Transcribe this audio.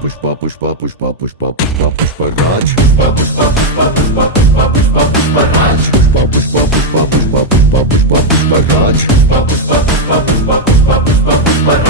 Pushpa Pushpa Pushpa Pushpa Pushpa Pushparaj Pushpa Pushpa Pushpa Pushpa Pushpa Pushpa Pushparaj Pushpa Pushpa Pushpa Pushpa Pushpa Pushpa Pushparaj Pushpa Pushpa Pushpa Pushpa Pushpa Pushpa Pushparaj